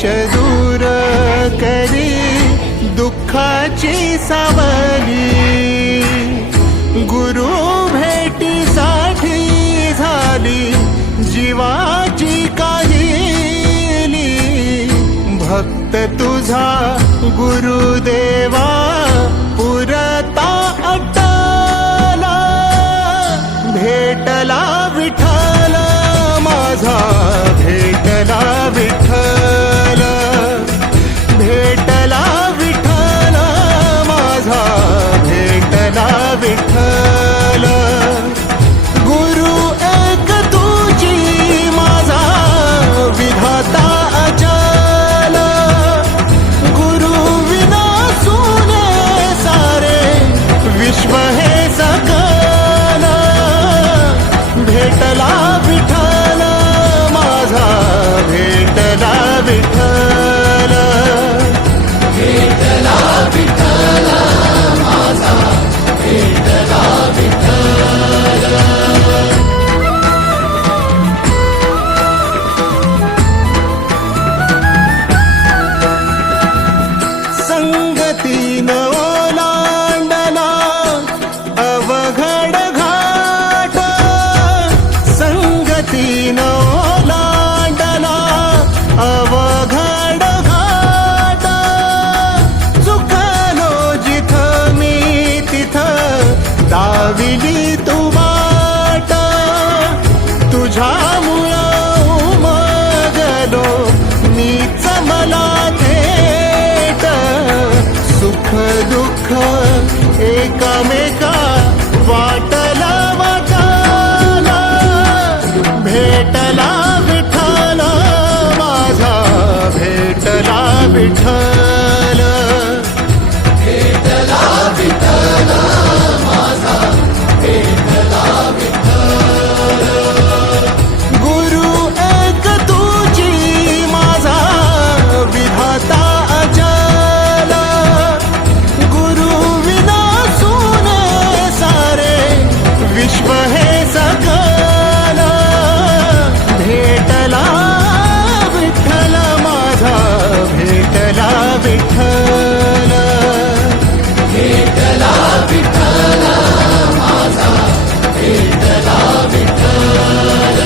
क्लेश दूर करी दुःखाची सावली गुरु भेटीसाठी झाली जीवाची काहिली भक्त तुझा गुरुदेवा पुरता अट्टला भेटला विठ्ठल माझा भेटला विठ्ठल भेटला विठ्ठल माझा भेटला विठ्ठल गुरु एक तुझी माझा विधाता अचल गुरु विना सुने सारे विश्व हे सकल भेटला विठ्ठल माझा भेटला विठ्ठल भेटला विठ्ठल माझा भेटला विठ्ठल संगतीन ओलांडला अवघड घाट संगतीन ओलांडला अवघड घाट चुकलो जिथं मी तिथं दाविली तू वाट तुझ्यामुळं उमगलो मीच मला थेट सुख दुःख एकामेका वाटला वाटाला भेटला विठ्ठल माझा भेटला विठ्ठल भेटला विठ्ठल माझा भेटला विठ्ठल गुरु एक तुझी माझा विधाता अचल गुरु विना सुने सारे विश्व हे सकल भेटला विठ्ठल माझा भेटला विठ्ठल भेटला विठ्ठल माझा भेटला विठ्ठल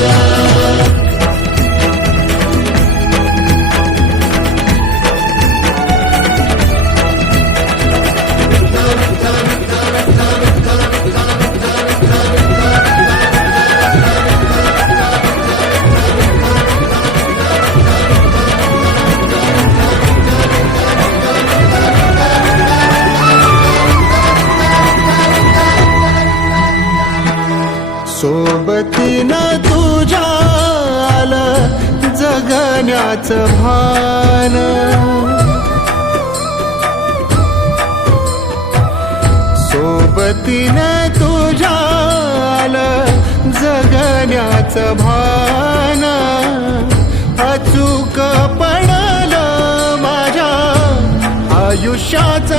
सोबतीनं तुझ्या आलं जगण्याचं भान सोबतीनं तुझ्या आलं जगण्याचं भान अचूक पडलं माझ्या आयुष्याचं